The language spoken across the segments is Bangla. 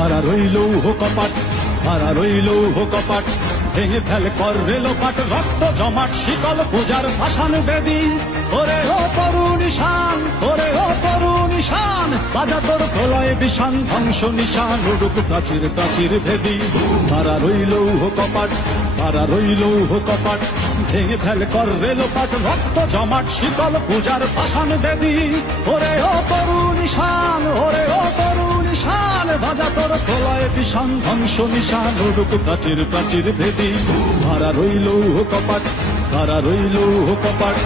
হারা রইল কপাট, হারা রইল কপাট, ভেঙে ফেল কর রেলোপাট, রক্ত জমাট শিকল পূজার ভাসান বেদি। ওরে ও তরুণ ঈশান, ওরে ও তরুণ ঈশান, বাজা তোর প্রলয় বিষান, ধ্বংস নিশান উড়ুক প্রাচীর প্রাচীর ভেদি। হারা রইল কপাট, হারা রইল কপাট, ভেঙে ফেল কর রেলোপাট, রক্ত জমাট শিকল পূজার ভাসান বেদি। ওরে ও তরুণ ঈশান, ওরে ও তরুণ ঈশান, বাজা তোর প্রলয় বিষান, ধ্বংস নিশান উড়ুক প্রাচীর প্রাচীর ভেদি। হারা রইল কপাট, হারা রইল কপাট।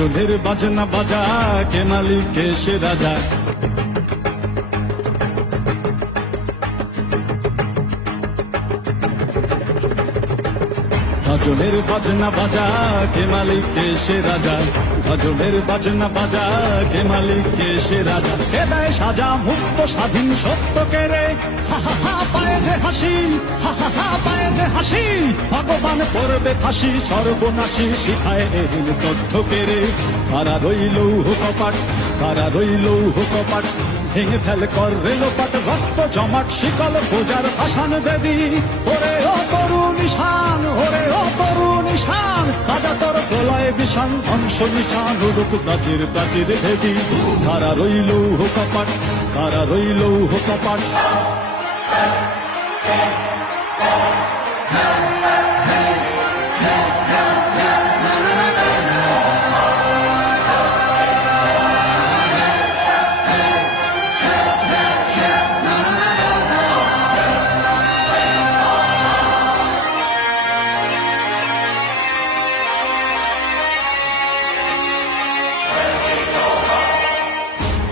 গজলের বাজনা বাজা, কে মালিক কে সে রাজা। গজলের বাজনা বাজা, কে মালিক কে সে রাজা। গজলের বাজনা বাজা, কে মালিক কে সে রাজা। কে দেয় সাজা মুক্ত স্বাধীন সত্য কেড়ে, হা হা হা পায়ে যে হাসি, হা হা হা পায়ে যে হাসি। ভগবান করবে ফাঁসি সর্বনাশী, শিখায় এদিন তথ্য কেড়ে। কারা রইল কপাট, কারা রইল কপাট, ভেঙে ফেল কর রেলোপাট, রক্ত জমাট শিকল পূজার ভাসান বেদি। ওরে ও তরুণ ঈশান, ওরে ও তরুণ ঈশান, বাজা তোর প্রলয় বিষান, ধ্বংস নিশান উড়ুক প্রাচীর প্রাচীর ভেদি। কারা রইল কপাট, কারা রইল কপাট।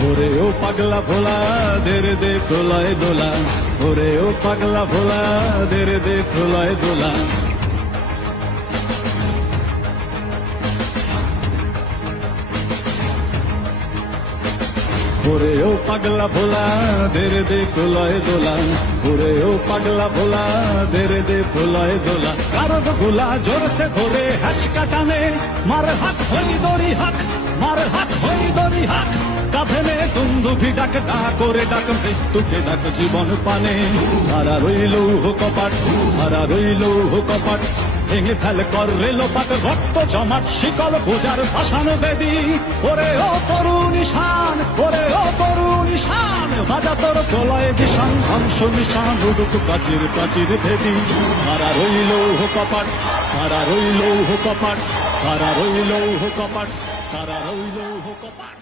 ওরে ও পাগলা ভোলা, দেরে দে প্রলয় দোলা। ওরে ও পাগলা ভোলা, দেরে দে প্রলয় দোলা। ওরে ও পাগলা ভোলা, দেরে দে প্রলয় দোলা। ওরে ও পাগলা ভোলা, দেরে দে প্রলয় দোলা। কারো গোলা জোরসে ধরে হ্যাচকা টানে, মার হাত হই দড়ি হাক, মার হাত হই দড়ি হাক। কাঁধে নে দুন্দুভি ডাক, ডাক করে ডাক মৃত্যুকে ডাক জীবন পানে। হারা রইল কপাট, হারা রইল কপাট, ভেঙে ফেল কর রেলোপাট, রক্ত জমাট শিকল পূজার ভাসান বেদি। ওরে ও তরুণ ঈশান, ওরে ও তরুণ ঈশান, বাজা তোর প্রলয় বিষান, ধ্বংস নিশান উড়ুক প্রাচীর প্রাচীর ভেদি। হারা রইল কপাট, হারা রইল কপাট, হারা রইল কপাট, হারা রইল কপাট।